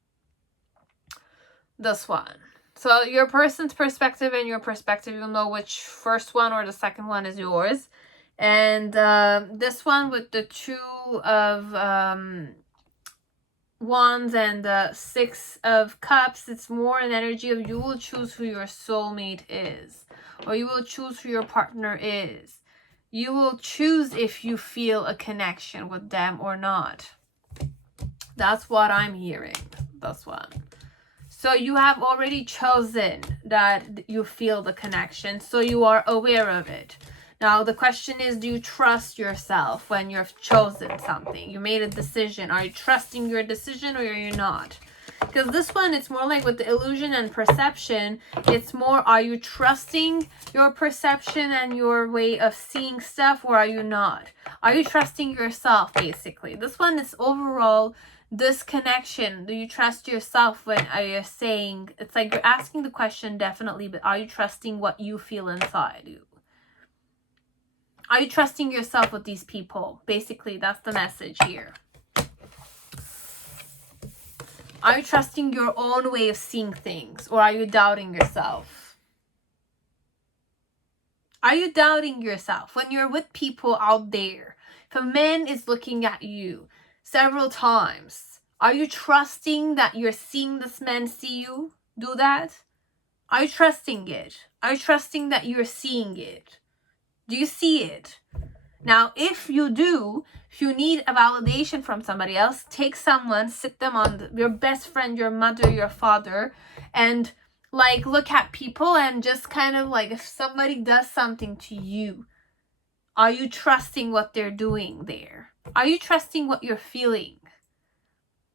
this one. So your person's perspective and your perspective, you'll know which first one or the second one is yours. And this one with the 2 of wands and the 6 of cups, it's more an energy of you will choose who your soulmate is, or you will choose who your partner is. You will choose if you feel a connection with them or not. That's what I'm hearing, this one. So you have already chosen that you feel the connection, so you are aware of it. Now the question is, do you trust yourself when you've chosen something? You made a decision. Are you trusting your decision, or are you not? Because this one, it's more like with the illusion and perception, it's more, are you trusting your perception and your way of seeing stuff, or are you not? Are you trusting yourself, basically? This one is overall this connection. Do you trust yourself when you're saying, it's like you're asking the question definitely, but are you trusting what you feel inside you? Are you trusting yourself with these people? Basically, that's the message here. Are you trusting your own way of seeing things, or are you doubting yourself? Are you doubting yourself when you're with people out there? If a man is looking at you several times, are you trusting that you're seeing this man see you do that? Are you trusting it? Are you trusting that you're seeing it? Do you see it? Now, if you do, if you need a validation from somebody else, take someone, sit them on your best friend, your mother, your father, and like look at people and just kind of like, if somebody does something to you, are you trusting what they're doing there? Are you trusting what you're feeling?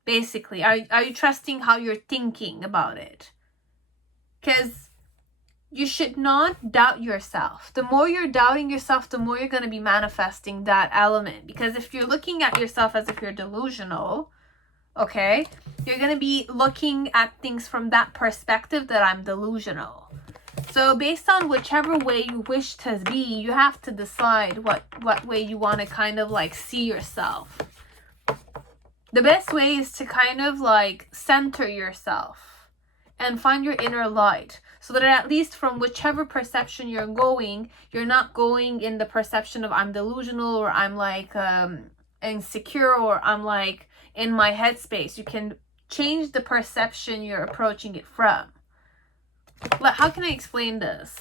Basically, are you trusting how you're thinking about it? Because you should not doubt yourself. The more you're doubting yourself, the more you're going to be manifesting that element. Because if you're looking at yourself as if you're delusional, okay, you're going to be looking at things from that perspective, that I'm delusional. So based on whichever way you wish to be, you have to decide what way you want to kind of like see yourself. The best way is to kind of like center yourself and find your inner light, so that at least from whichever perception you're going, you're not going in the perception of I'm delusional, or I'm like insecure, or I'm like in my headspace. You can change the perception you're approaching it from. How can I explain this?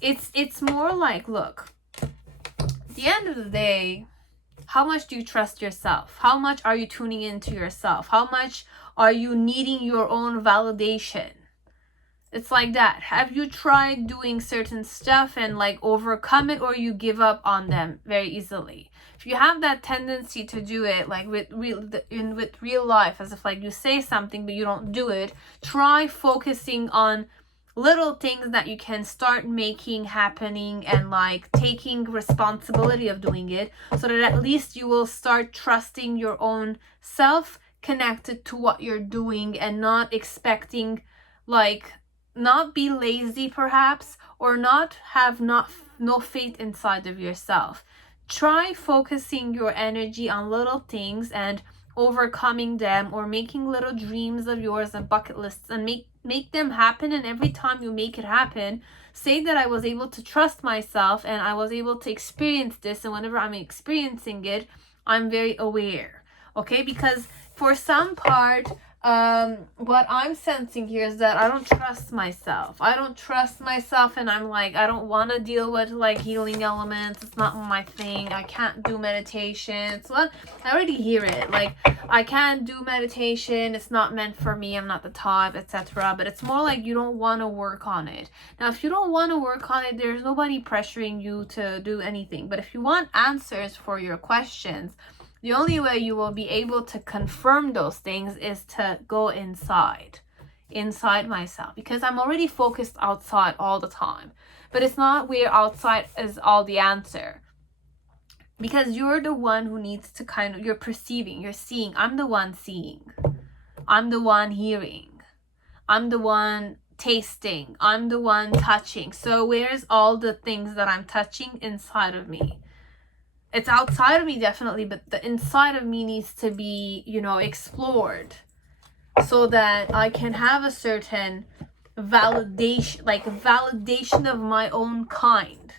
It's more like, look, at the end of the day, how much do you trust yourself? How much are you tuning into yourself? How much are you needing your own validation? It's like that. Have you tried doing certain stuff and like overcome it, or you give up on them very easily? If you have that tendency to do it like with real life, as if like you say something but you don't do it, try focusing on little things that you can start making happening and like taking responsibility of doing it, so that at least you will start trusting your own self, connected to what you're doing, and not expecting, like, not be lazy perhaps, or not have no faith inside of yourself. Try focusing your energy on little things and overcoming them, or making little dreams of yours and bucket lists, and make them happen. And every time you make it happen, say that I was able to trust myself and I was able to experience this, and whenever I'm experiencing it, I'm very aware. Okay, because for some part, what I'm sensing here is that I don't trust myself. And I'm like, I don't want to deal with like healing elements. It's not my thing. I can't do meditation. It's what I already hear it. Like, I can't do meditation. It's not meant for me. I'm not the type, etc. But it's more like you don't want to work on it. Now, if you don't want to work on it, there's nobody pressuring you to do anything. But if you want answers for your questions, the only way you will be able to confirm those things is to go inside myself, because I'm already focused outside all the time. But it's not where outside is all the answer, because you're the one who needs to you're perceiving, you're seeing. I'm the one seeing. I'm the one hearing. I'm the one tasting. I'm the one touching. So where's all the things that I'm touching? Inside of me. It's outside of me, definitely, but the inside of me needs to be, explored, so that I can have a certain validation, like a validation of my own kind.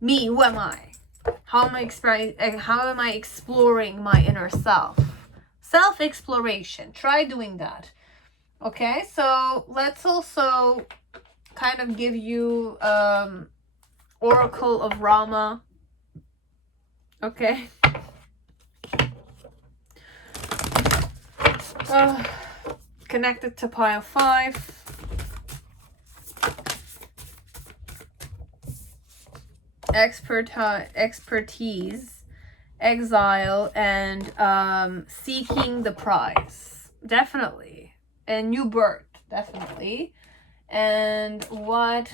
Me, who am I? How am I exploring my inner self? Self-exploration. Try doing that. Okay, so let's also kind of give you Oracle of Rama. Okay. Connected to pile 5. Expertise, exile, and seeking the prize. Definitely. And new birth. Definitely. And what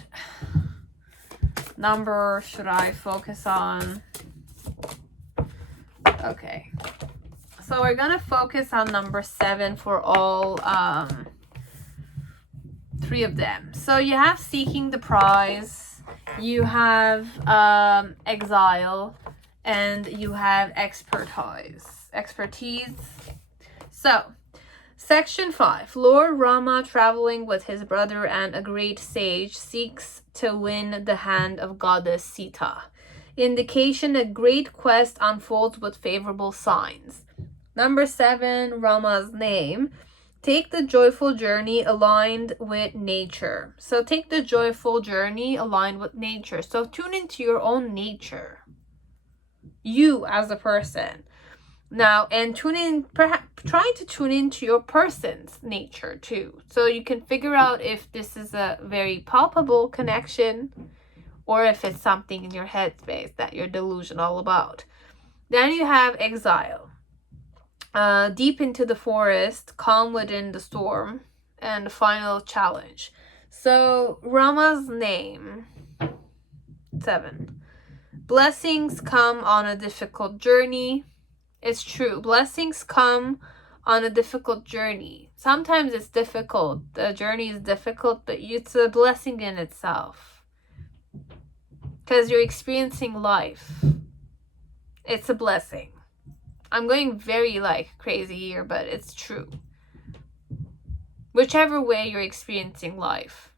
number should I focus on? Okay, so we're gonna focus on number 7 for all 3 of them. So you have seeking the prize, you have exile, and you have expertise. So section 5, Lord Rama, traveling with his brother and a great sage, seeks to win the hand of goddess Sita. Indication a great quest unfolds with favorable signs. Number 7, Rama's name. Take the joyful journey aligned with nature. So take the joyful journey aligned with nature. So tune into your own nature. You as a person. Now, and try to tune into your person's nature too. So you can figure out if this is a very palpable connection, or if it's something in your headspace that you're delusional about. Then you have exile. Deep into the forest, calm within the storm, and the final challenge. So Rama's name. 7. Blessings come on a difficult journey. It's true. Blessings come on a difficult journey. Sometimes it's difficult. The journey is difficult, but it's a blessing in itself. Because you're experiencing life. It's a blessing. I'm going very crazy here, but it's true. whichever way you're experiencing life.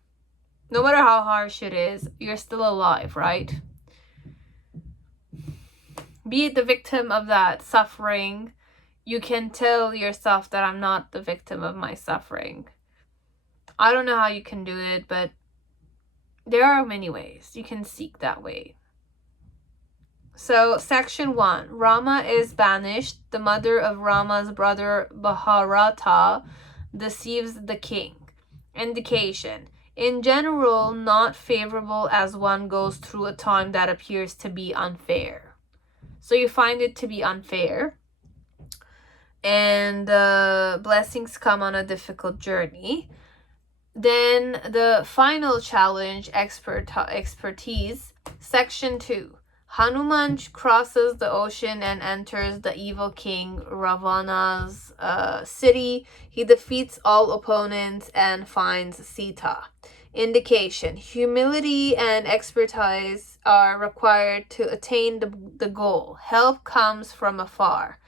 No matter how harsh it is, you're still alive, right? Be the victim of that suffering. You can tell yourself that I'm not the victim of my suffering. I don't know how you can do it, but there are many ways you can seek that way. So, section 1. Rama is banished. The mother of Rama's brother Bharata deceives the king. Indication. In general, not favorable as one goes through a time that appears to be unfair. So you find it to be unfair. And blessings come on a difficult journey. Then the final challenge, expertise. Section 2. Hanuman crosses the ocean and enters the evil king Ravana's city. He defeats all opponents and finds Sita. Indication. Humility and expertise are required to attain the goal. Help comes from afar.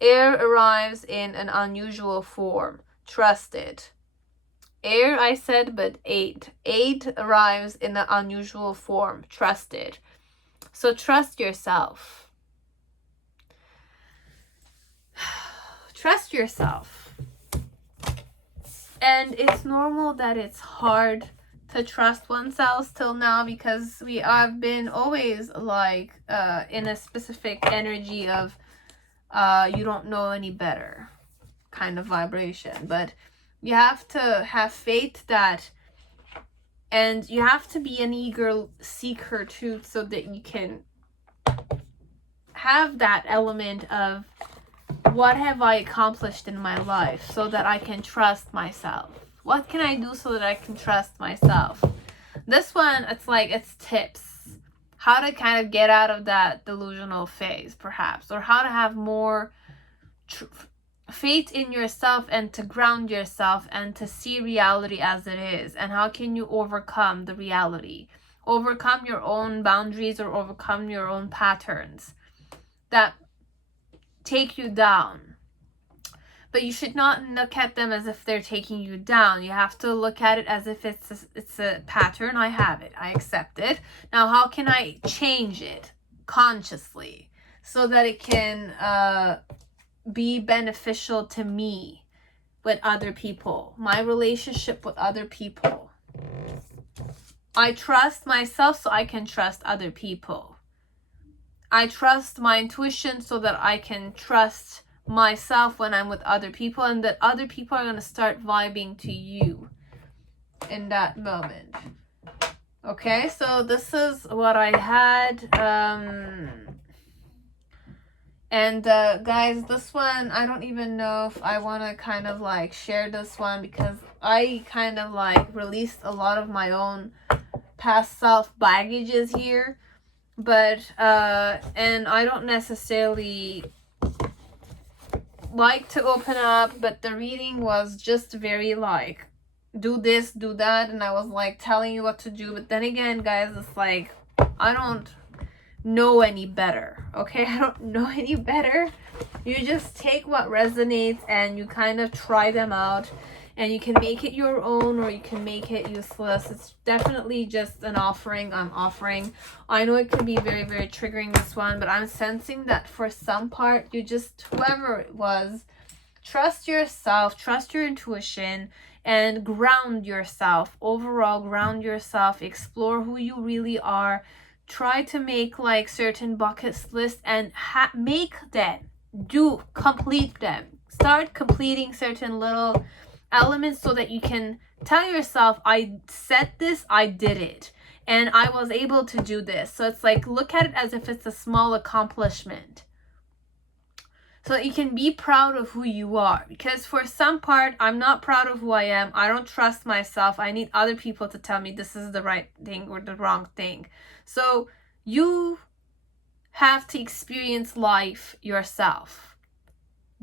Air arrives in an unusual form. Trusted. Air, I said, but aid. Aid arrives in an unusual form. Trusted. So trust yourself. Trust yourself. And it's normal that it's hard to trust oneself till now, because we have been always like in a specific energy of you don't know any better kind of vibration. But you have to have faith that, and you have to be an eager seeker too, so that you can have that element of what have I accomplished in my life so that I can trust myself. What can I do so that I can trust myself? This one, it's tips. How to kind of get out of that delusional phase, perhaps. Or how to have more faith in yourself and to ground yourself and to see reality as it is. And how can you overcome the reality? Overcome your own boundaries or overcome your own patterns that take you down. But you should not look at them as if they're taking you down. You have to look at it as if it's a pattern. I have it. I accept it. Now, how can I change it consciously so that it can be beneficial to me with other people, my relationship with other people? I trust myself so I can trust other people. I trust my intuition so that I can trust myself when I'm with other people, and that other people are going to start vibing to you in that moment. Okay, so this is what I had. And guys, this one, I don't even know if I want to kind of like share this one, because I kind of like released a lot of my own past self baggages here. But and I don't necessarily like to open up, but the reading was just very like, do this, do that, and I was like telling you what to do. But then again, guys, it's like, I don't know any better. Okay, I don't know any better. You just take what resonates and you kind of try them out, and you can make it your own or you can make it useless. It's definitely just an offering I'm offering. I know it could be very, very triggering, this one, but I'm sensing that for some part, you just, whoever it was, trust yourself, trust your intuition, and ground yourself. Overall, ground yourself, explore who you really are. Try to make like certain bucket lists and make them. Complete them. Start completing certain little elements so that you can tell yourself, I said this, I did it, and I was able to do this. So it's like, look at it as if it's a small accomplishment, so that you can be proud of who you are. Because for some part, I'm not proud of who I am. I don't trust myself. I need other people to tell me this is the right thing or the wrong thing. So you have to experience life yourself.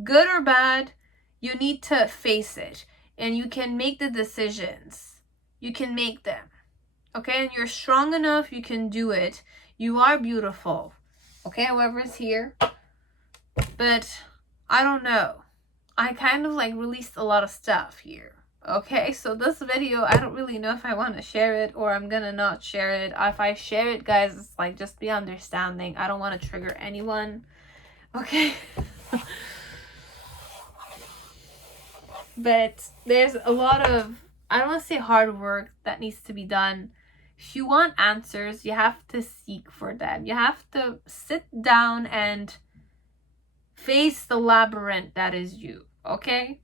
Good or bad, you need to face it. And you can make the decisions. You can make them. Okay? And you're strong enough, you can do it. You are beautiful. Okay? Whoever's here. But I don't know. I kind of like released a lot of stuff here. Okay, so this video, I don't really know if I want to share it or I'm gonna not share it. If I share it, guys, it's like, just be understanding. I don't want to trigger anyone. Okay. But there's a lot of, I don't want to say hard work that needs to be done. If you want answers, you have to seek for them. You have to sit down and face the labyrinth that is you, okay?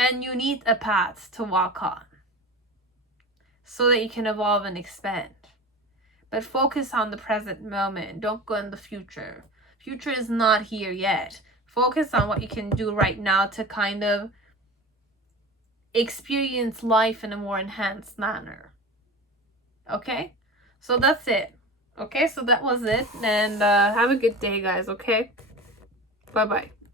And you need a path to walk on so that you can evolve and expand. But focus on the present moment. Don't go in the future. Future is not here yet. Focus on what you can do right now to kind of experience life in a more enhanced manner. Okay? So that's it. Okay, so that was it. And have a good day, guys, okay? Bye-bye.